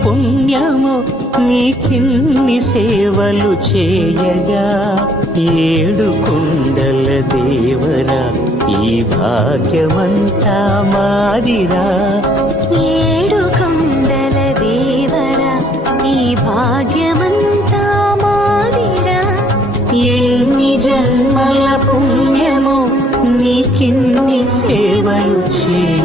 పుణ్యము నీకిన్ని సేవలు చేయగా ఏడు కొండల దేవరా ఈ భాగ్యమంతా మాదిరా ఏడు కొండల దేవరా ఈ భాగ్యమంతా మాదిరా ఎన్ని జన్మల పుణ్యము నీకిన్ని సేవలు చేయ